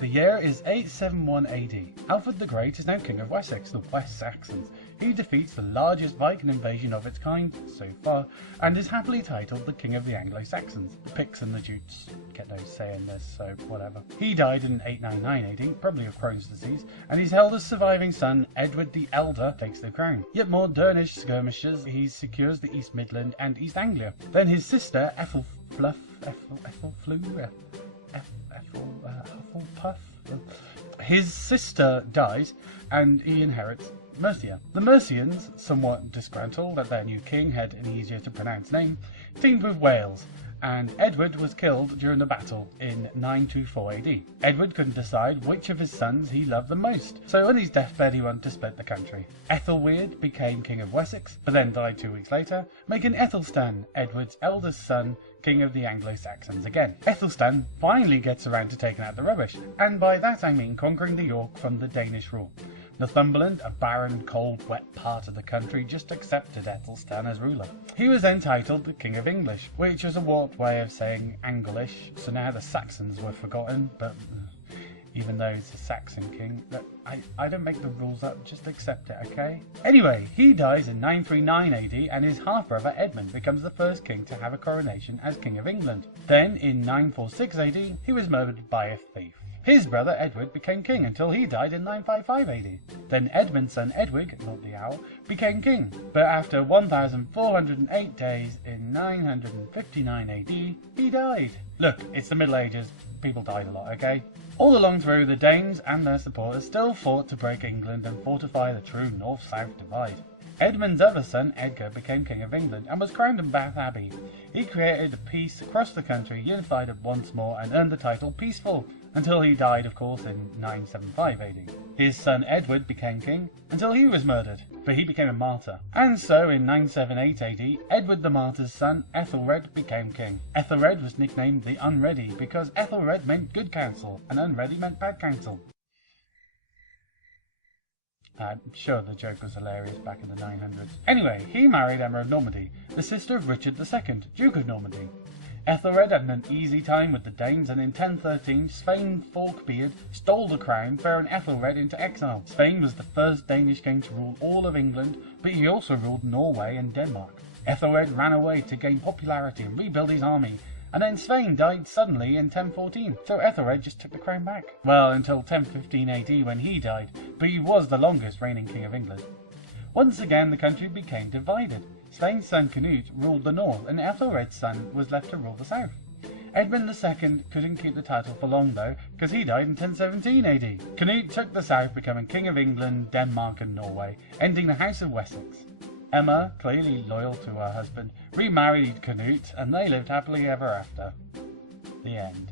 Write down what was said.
The year is 871 AD. Alfred the Great is now king of Wessex, the West Saxons. He defeats the largest Viking invasion of its kind so far, and is happily titled the King of the Anglo Saxons. The Picts and the Jutes get no say in this, so whatever. He died in 899 AD, probably of Crohn's disease, and his eldest surviving son, Edward the Elder, takes the crown. Yet more Danish skirmishes, he secures the East Midland and East Anglia. Then his sister, his sister dies, and he inherits Mercia. The Mercians, somewhat disgruntled that their new king had an easier to pronounce name, teamed with Wales, and Edward was killed during the battle in 924 AD. Edward couldn't decide which of his sons he loved the most, so on his deathbed he wanted to split the country. Æthelweard became king of Wessex, but then died 2 weeks later, making Æthelstan, Edward's eldest son, king of the Anglo Saxons again. Æthelstan finally gets around to taking out the rubbish, and by that I mean conquering the York from the Danish rule. Northumberland, a barren, cold, wet part of the country, just accepted Æthelstan as ruler. He was then titled the King of English, which was a warped way of saying Anglish, so now the Saxons were forgotten, but even though he's a Saxon king, I don't make the rules up, just accept it, okay? Anyway, he dies in 939 AD, and his half-brother Edmund becomes the first king to have a coronation as King of England. Then, in 946 AD, he was murdered by a thief. His brother Edward became king until he died in 955 AD. Then Edmund's son Eadwig, not the owl, became king, but after 1408 days in 959 AD, he died. Look, it's the Middle Ages, people died a lot, okay? All along through, the Danes and their supporters still fought to break England and fortify the true north-south divide. Edmund's other son, Edgar, became King of England and was crowned in Bath Abbey. He created peace across the country, unified it once more, and earned the title Peaceful, until he died, of course, in 975 AD. His son Edward became king, until he was murdered, but he became a martyr. And so, in 978 AD, Edward the Martyr's son, Æthelred, became king. Æthelred was nicknamed the Unready, because Æthelred meant good counsel, and Unready meant bad counsel. I'm sure the joke was hilarious back in the 900s. Anyway, he married Emma of Normandy, the sister of Richard II, Duke of Normandy. Æthelred had an easy time with the Danes, and in 1013 Sweyn Forkbeard stole the crown, throwing Æthelred into exile. Sweyn was the first Danish king to rule all of England, but he also ruled Norway and Denmark. Æthelred ran away to gain popularity and rebuild his army, and then Sweyn died suddenly in 1014, so Æthelred just took the crown back. Well, until 1015 AD when he died, but he was the longest reigning king of England. Once again the country became divided. Sweyn's son Cnut ruled the north, and Æthelred's son was left to rule the south. Edmund II couldn't keep the title for long though, because he died in 1017 AD. Cnut took the south, becoming King of England, Denmark and Norway, ending the House of Wessex. Emma, clearly loyal to her husband, remarried Cnut, and they lived happily ever after. The end.